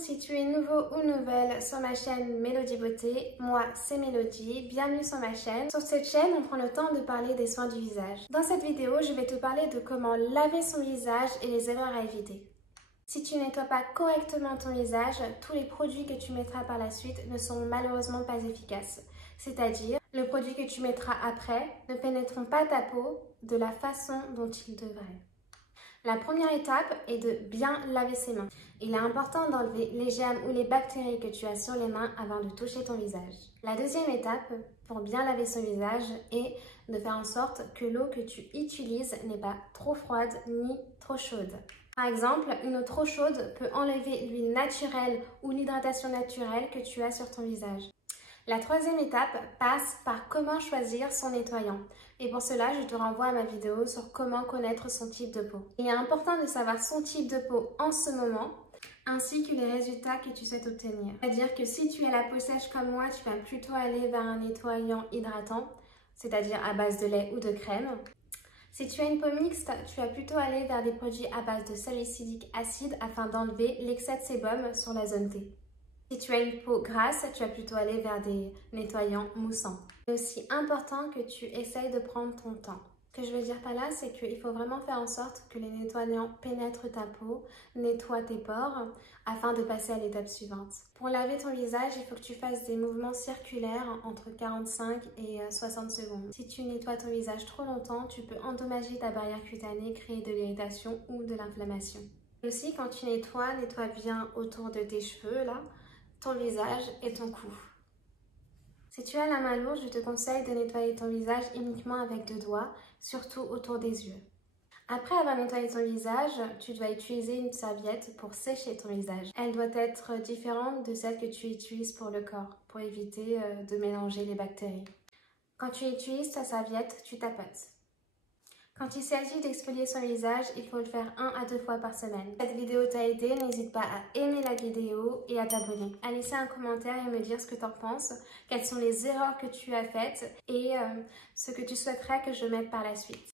si tu es nouveau ou nouvelle sur ma chaîne Mélodie Beauté, moi c'est Mélodie, bienvenue sur ma chaîne. Sur cette chaîne, on prend le temps de parler des soins du visage. Dans cette vidéo, je vais te parler de comment laver son visage et les erreurs à éviter. Si tu nettoies pas correctement ton visage, tous les produits que tu mettras par la suite ne seront malheureusement pas efficaces. C'est-à-dire, le produit que tu mettras après ne pénétreront pas ta peau de la façon dont ils devraient. La première étape est de bien laver ses mains. Il est important d'enlever les germes ou les bactéries que tu as sur les mains avant de toucher ton visage. La deuxième étape pour bien laver son visage est de faire en sorte que l'eau que tu utilises n'est pas trop froide ni trop chaude. Par exemple, une eau trop chaude peut enlever l'huile naturelle ou l'hydratation naturelle que tu as sur ton visage. La troisième étape passe par comment choisir son nettoyant. Et pour cela, je te renvoie à ma vidéo sur comment connaître son type de peau. Il est important de savoir son type de peau en ce moment, ainsi que les résultats que tu souhaites obtenir. C'est-à-dire que si tu as la peau sèche comme moi, tu vas plutôt aller vers un nettoyant hydratant, c'est-à-dire à base de lait ou de crème. Si tu as une peau mixte, tu vas plutôt aller vers des produits à base de salicylique acide afin d'enlever l'excès de sébum sur la zone T. Si tu as une peau grasse, tu vas plutôt aller vers des nettoyants moussants. C'est aussi important que tu essayes de prendre ton temps. Ce que je veux dire par là, c'est qu'il faut vraiment faire en sorte que les nettoyants pénètrent ta peau, nettoient tes pores, afin de passer à l'étape suivante. Pour laver ton visage, il faut que tu fasses des mouvements circulaires entre 45 et 60 secondes. Si tu nettoies ton visage trop longtemps, tu peux endommager ta barrière cutanée, créer de l'irritation ou de l'inflammation. Aussi, quand tu nettoies bien autour de tes cheveux, là, ton visage et ton cou. Si tu as la main lourde, je te conseille de nettoyer ton visage uniquement avec 2 doigts, surtout autour des yeux. Après avoir nettoyé ton visage, tu dois utiliser une serviette pour sécher ton visage. Elle doit être différente de celle que tu utilises pour le corps, pour éviter de mélanger les bactéries. Quand tu utilises ta serviette, tu tapotes. Quand il s'agit d'exfolier son visage, il faut le faire 1 à 2 fois par semaine. Si cette vidéo t'a aidé, n'hésite pas à aimer la vidéo et à t'abonner. À laisser un commentaire et me dire ce que tu en penses, quelles sont les erreurs que tu as faites et ce que tu souhaiterais que je mette par la suite.